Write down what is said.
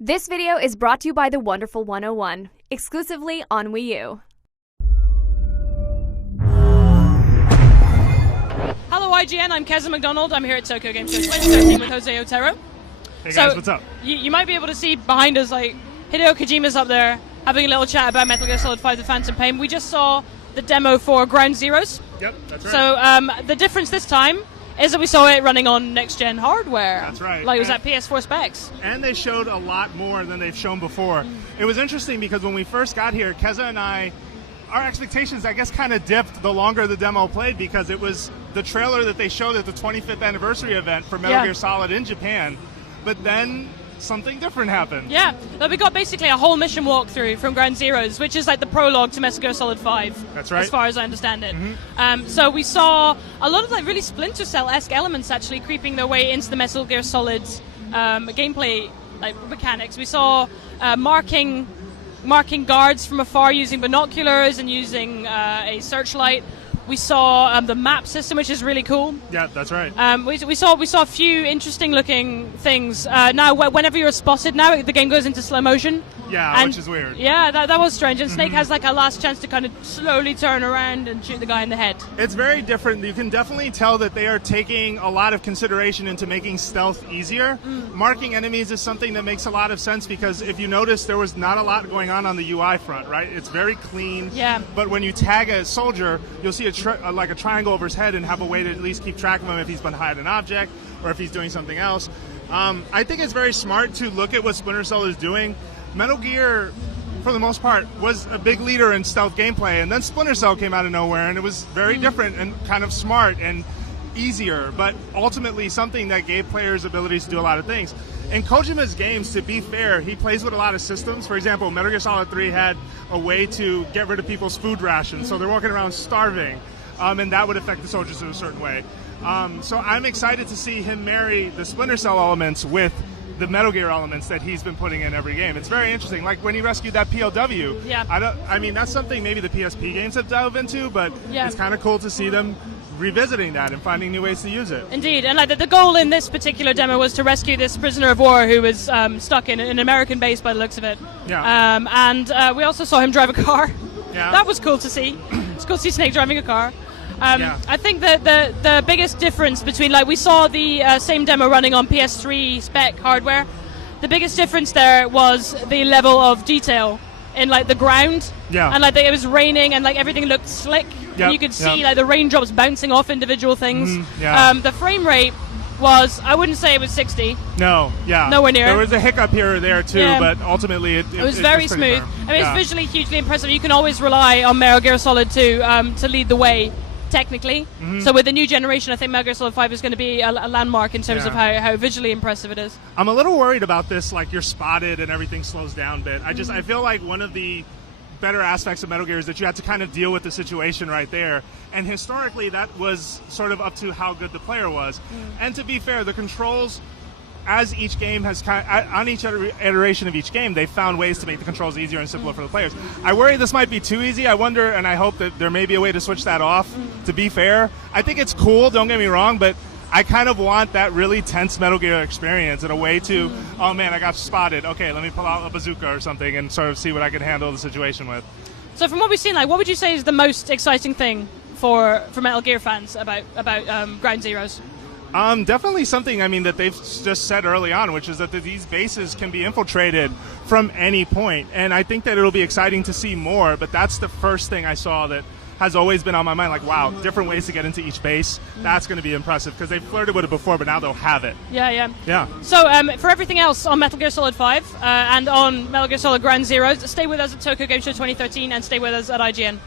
This video is brought to you by the Wonderful 101, exclusively on Wii U. Hello IGN, I'm Keza McDonald. I'm here at Tokyo Game Show 2013 with Jose Otero. Hey guys, what's up? You might be able to see behind us, like, Hideo Kojima's up there having a little chat about Metal Gear Solid 5 The Phantom Pain. We just saw the demo for Ground Zeroes. Yep, that's right. So the difference this time is that we saw it running on next-gen hardware. That's right. Like it was at PS4 specs. And they showed a lot more than they've shown before. It was interesting because when we first got here, Keza and I, our expectations, I guess, kind of dipped the longer the demo played because it was the trailer that they showed at the 25th anniversary event for Metal Gear Solid in Japan. But then something different happened. Yeah, but we got basically a whole mission walkthrough from Ground Zeroes, which is like the prologue to Metal Gear Solid 5. That's right. As far as I understand it. So we saw a lot of like really Splinter Cell-esque elements actually creeping their way into the Metal Gear Solid gameplay like mechanics. We saw marking guards from afar using binoculars and using a searchlight. We saw the map system, which is really cool. Yeah, that's right. We saw a few interesting looking things. Now, whenever you're spotted, now the game goes into slow motion. Yeah, which is weird. Yeah, that was strange. And Snake has like a last chance to kind of slowly turn around and shoot the guy in the head. It's very different. You can definitely tell that they are taking a lot of consideration into making stealth easier. Marking enemies is something that makes a lot of sense because if you notice, there was not a lot going on the UI front, right? It's very clean. Yeah. But when you tag a soldier, you'll see like a triangle over his head and have a way to at least keep track of him if he's behind an object or if he's doing something else. I think it's very smart to look at what Splinter Cell is doing. Metal Gear, for the most part, was a big leader in stealth gameplay, and then Splinter Cell came out of nowhere, and it was very different and kind of smart and easier, but ultimately something that gave players abilities to do a lot of things. In Kojima's games, to be fair, he plays with a lot of systems. For example, Metal Gear Solid 3 had a way to get rid of people's food rations, so they're walking around starving, and that would affect the soldiers in a certain way. So I'm excited to see him marry the Splinter Cell elements with the Metal Gear elements that he's been putting in every game. It's very interesting. Like when he rescued that POW. Yeah. I mean, that's something maybe the PSP games have delved into, but it's kind of cool to see them revisiting that and finding new ways to use it. Indeed, and like the goal in this particular demo was to rescue this prisoner of war who was stuck in an American base by the looks of it. Yeah. And we also saw him drive a car. Yeah. That was cool to see. It's cool to see Snake driving a car. Yeah. I think that the biggest difference between, like, we saw the same demo running on PS3 spec hardware. The biggest difference there was the level of detail in like the ground. Yeah. And like it was raining and like everything looked slick. Yep. And you could see like the raindrops bouncing off individual things. Yeah. The frame rate was, I wouldn't say it was 60. No, yeah. Nowhere near. There was a hiccup here or there too, but ultimately it was very smooth. Firm. I mean, it's visually hugely impressive. You can always rely on Metal Gear Solid 2 to lead the way, technically. So with the new generation, I think Metal Gear Solid 5 is going to be a landmark in terms of how visually impressive it is. I'm a little worried about this, like you're spotted and everything slows down a bit. I feel like one of the better aspects of Metal Gear is that you had to kind of deal with the situation right there. And historically, that was sort of up to how good the player was. And to be fair, the controls, as each game has on each iteration of each game, they've found ways to make the controls easier and simpler for the players. I worry this might be too easy. I wonder, and I hope that there may be a way to switch that off. To be fair, I think it's cool, don't get me wrong, but I kind of want that really tense Metal Gear experience and a way to, oh man, I got spotted. Okay, let me pull out a bazooka or something and sort of see what I can handle the situation with. So from what we've seen, like, what would you say is the most exciting thing for Metal Gear fans about Ground Zeroes? Definitely something, I mean, that they've just said early on, which is that these bases can be infiltrated from any point. And I think that it'll be exciting to see more, but that's the first thing I saw that has always been on my mind. Like, wow, different ways to get into each base. That's going to be impressive because they've flirted with it before, but now they'll have it. Yeah. So for everything else on Metal Gear Solid 5 and on Metal Gear Solid Ground Zeroes, stay with us at Tokyo Game Show 2013 and stay with us at IGN.